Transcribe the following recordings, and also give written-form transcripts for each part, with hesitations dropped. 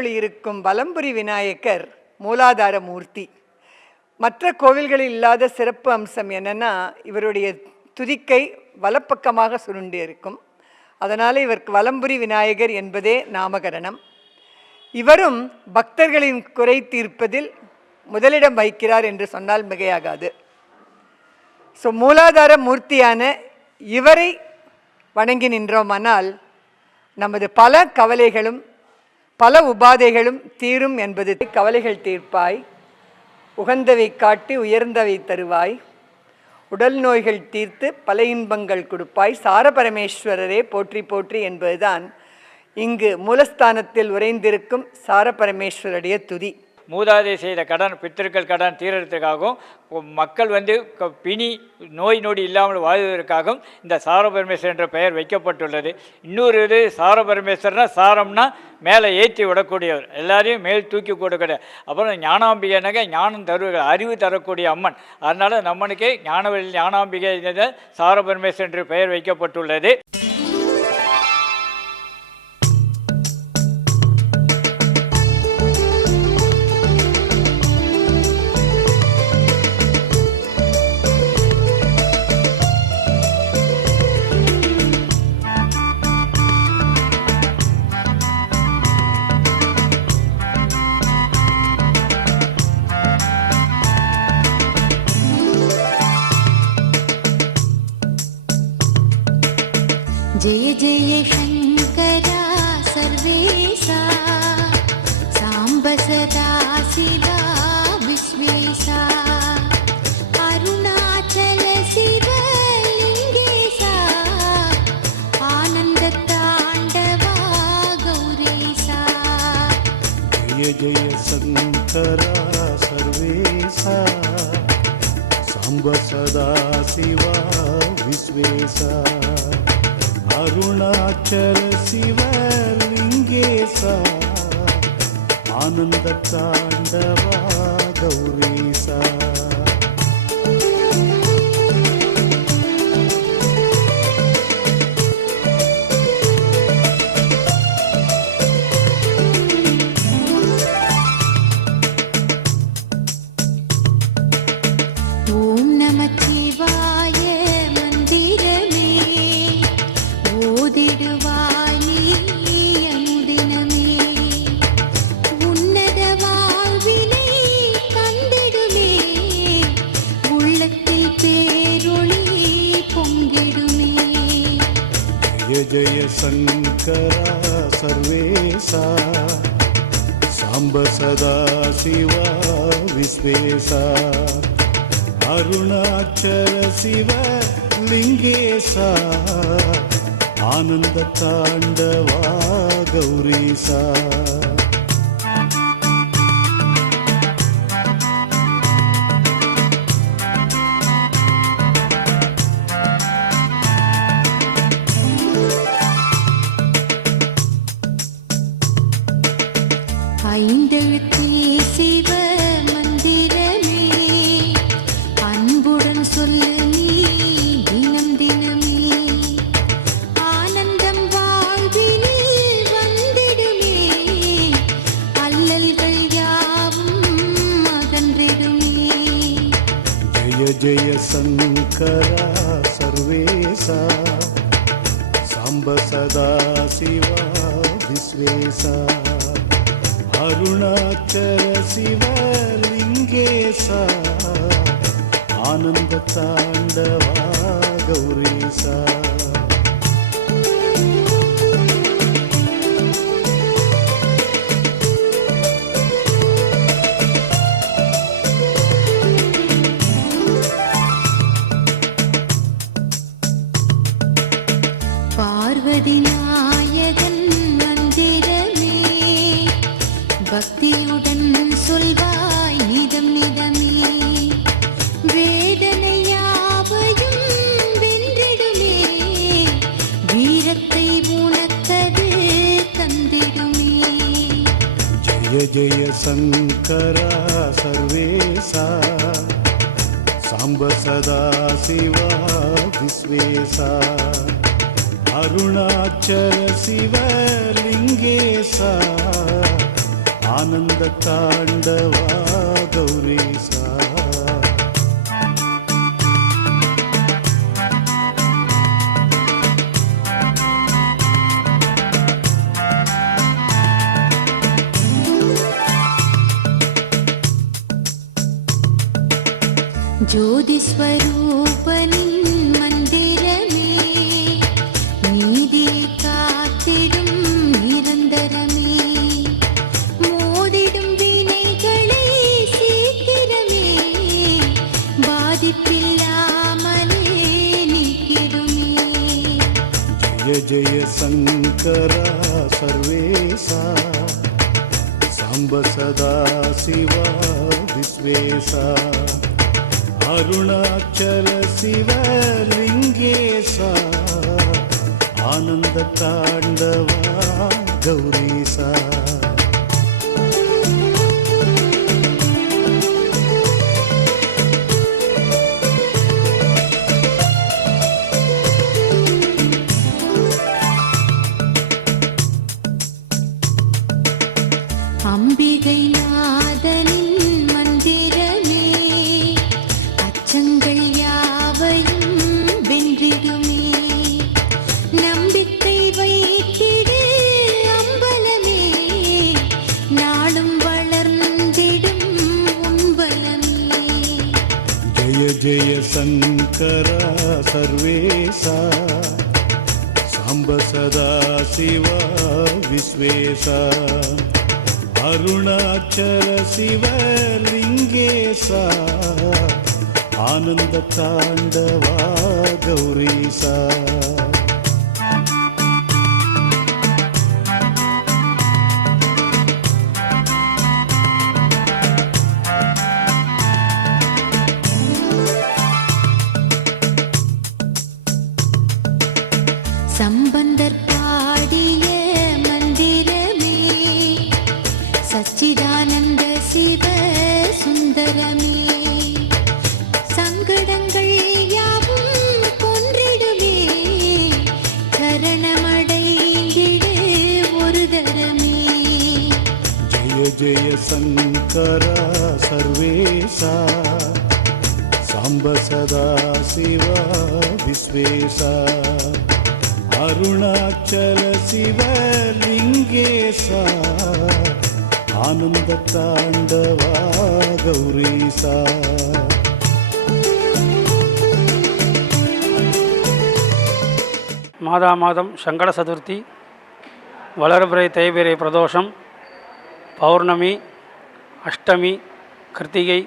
எழுந்தருளி இருக்கும் வலம்புரி விநாயகர் மூலாதார மூர்த்தி. மற்ற கோவில்களில் இல்லாத சிறப்பு அம்சம் என்னென்னா, இவருடைய துதிக்கை வலப்பக்கமாக சுருண்டு இருக்கும். அதனால் இவருக்கு வலம்புரி விநாயகர் என்பதே நாமகரணம். இவரும் பக்தர்களின் குறை தீர்ப்பதில் முதலிடம் வைக்கிறார் என்று சொன்னால் மிகையாகாது. ஸோ மூலாதார மூர்த்தியான இவரை வணங்கி நின்றோமானால் நமது பல கவலைகளும் பல உபாதைகளும் தீரும் என்பது. கவலைகள் தீர்ப்பாய், உகந்தவை காட்டி உயர்ந்தவை தருவாய், உடல் நோய்கள் தீர்த்து பல இன்பங்கள் கொடுப்பாய், சாரபரமேஸ்வரரே போற்றி போற்றி என்பதுதான் இங்கு மூலஸ்தானத்தில் உறைந்திருக்கும் சாரபரமேஸ்வருடைய துதி. மூதாதை செய்த கடன், பித்திருக்கள் கடன் தீர்றதுக்காகவும் மக்கள் பிணி நோய் நொடி இல்லாமல் வாழ்வதற்காகவும் இந்த சாரபரமேஸ்வரர் என்ற பெயர் வைக்கப்பட்டுள்ளது. இன்னொரு இது, சாரபரமேஸ்வரனா சாரம்னா மேலே ஏற்றி விடக்கூடியவர், எல்லாரையும் மேல் தூக்கி கொடுக்கிற. அப்புறம் ஞானாம்பிகைனாக ஞானம் அறிவு தரக்கூடிய அம்மன். அதனால் நம்மனுக்கே ஞானாம்பிகை சாரபரமேஸ்வரர் என்ற பெயர் வைக்கப்பட்டுள்ளது. जय जय शंकरा सर्वेशा सांब सदा शिवा विश्वेशा अरुणाचल शिवलिंगेशा आनंद तांडवा गौरीशा जय जय शंकरा सर्वेशा सांब सदा शिवा विश्वेशा अरुणाचल शिवलिंगेशा आनंद तांडवा गौरीशा ओम नमः शिवाय जय शंकरा सर्वेशा सांब सदा शिवा विश्वेशा अरुणाचल शिवलिंगेशा आनंद तांडवा गौरीशा ஐந்தெழுத்தே சிவ மந்திரமே அன்புடன் சொல்லு நீ தினம் தினமே ஆனந்தம் வாழ்வினில் வந்திடுமே அல்லல்கள் யாவும் அகன்றிடுமே. जय जय शंकरा सर्वेशा सांब सदा शिवा विश्वेशा अरुणाचल शिवलिंगेशा आनंद तांडवा गौरीशा பார்வதி நாயகன் மந்திரமே பக்தியுடன் சொல்வாய் நிதம் நிதமே வேதனை யாவையும் வென்றிடுமே வீரத்தை உனக்கது தந்திடுமே. जय जय शंकरा सर्वेशा सांब सदा शिवा विश्वेशा अरुणाचल शिवलिंगेशा ஆனந்த தாண்டவா கௌரீசா. ஜோதிஸ்வரூபனின் மந்திரமே நீதி காத்திடும் நிரந்தரமே மோதிடும் வினைகளை சீக்கிரமே பாதிப்பில்லாமலே நீக்கிடுமே. ஜய ஜய சங்கரா சர்வேசா சாம்ப சதா சிவா விஸ்வேசா அருணாச்சல சிவலிங்கேசா ஆனந்த தாண்டவா கௌரீசா. அம்பிகை நாதனின் மந்திரமே அச்சங்கள் யாவையும் வென்றிடுமே நம்பிக்கை வைத்திடு அம்பலமே நாளும் வளர்ந்திடும் உன்பலமே. ஜய ஜய சங்கரா சர்வேசா சாம்ப சதா சிவா விஸ்வேசா அருணாச்சல சிவலிங்கேசா ஆனந்த தாண்டவா கௌரீசா. சம்பந்தர் பாடிய மந்திரமே சச்சிதானந்த சிவ சுந்தரமே சங்கடங்கள் யாவும் கொன்றிடுமே சரணமடைந்திடு ஒரு தரமே. ஜய ஜய சங்கரா சர்வேசா சாம்ப சதா சிவா விஸ்வேசா அருணாச்சல சிவலிங்கேசா ஆனந்த தாண்டவா கௌரீசா. மாதம் சங்கட சதுர்த்தி வளர்பிறை தேய்பிறை பிரதோஷம் பௌர்ணமி அஷ்டமி கிருத்திகை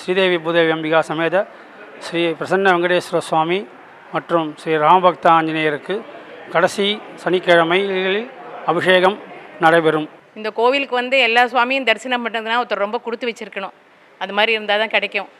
ஸ்ரீதேவி பூதேவி அம்பிகா சமேத ஸ்ரீ பிரசன்ன வெங்கடேஸ்வர சுவாமி மற்றும் ஸ்ரீ ராமபக்த ஆஞ்சநேயருக்கு கடைசி சனிக்கிழமைகளில் அபிஷேகம் நடைபெறும். இந்த கோவிலுக்கு வந்து எல்லா சுவாமியும் தரிசனம் பண்ணுறதுனா ஒருத்தர் ரொம்ப கொடுத்து வச்சுருக்கணும். அது மாதிரி இருந்தால் தான் கிடைக்கும்.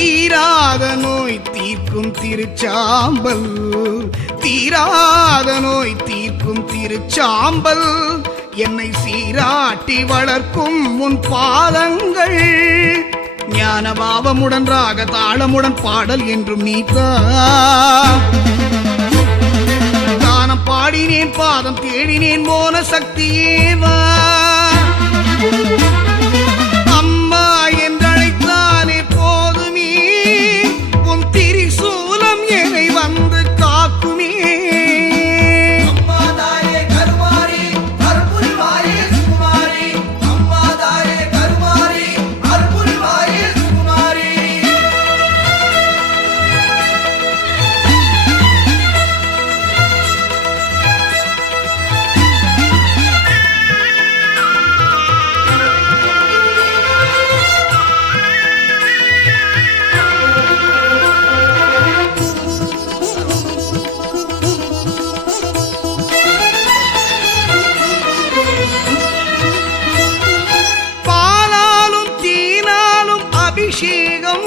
தீராத நோய் தீர்க்கும் திருச்சாம்பல், தீராத நோய் தீர்க்கும் திருச்சாம்பல், என்னை சீராட்டி வளர்க்கும் உன் பாதங்கள், ஞான பாவமுடன் ராக தாளமுடன் பாடல் என்றும் நீத்தா. தானம் பாடினேன் பாதம் தேடினேன் மோன சக்தியேவா. அம்மா என்றழைத்தாலே போதுமே, உன் திரிசூலம் என்னை வந்து காக்குமே. அபிஷேகம்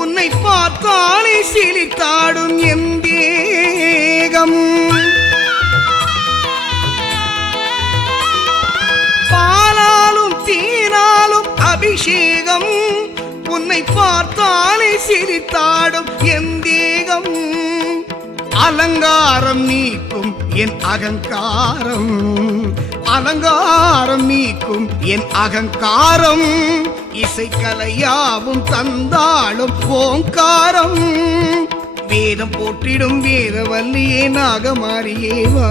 உன்னை பார்த்தாலே சிலித்தாடும் என் தேகம். பாலாலும் தேனாலும் அபிஷேகம் உன்னை பார்த்தாலே சிலித்தாடும் என் தேகம். அலங்காரம் நீக்கும் என் அகங்காரம், அலங்காரம் நீக்கும் என் அகங்காரம், இசைக்கலையாவும் தந்தாளும் ஓங்காரம், வேதம் போற்றிடும் வேதவல்லியே நாகமாரியேவா.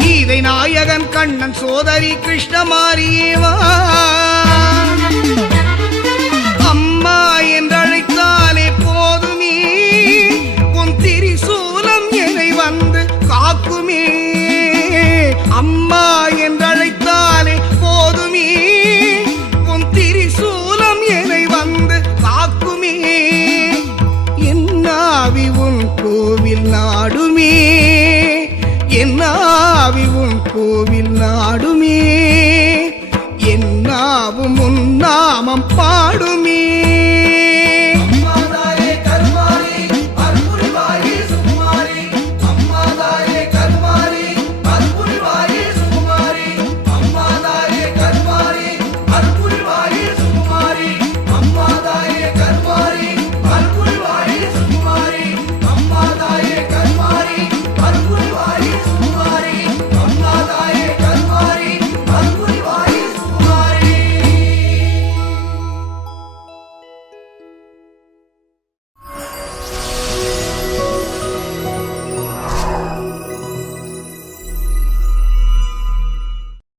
கீதை நாயகன் கண்ணன் சோதரி கிருஷ்ணமாரியேவா.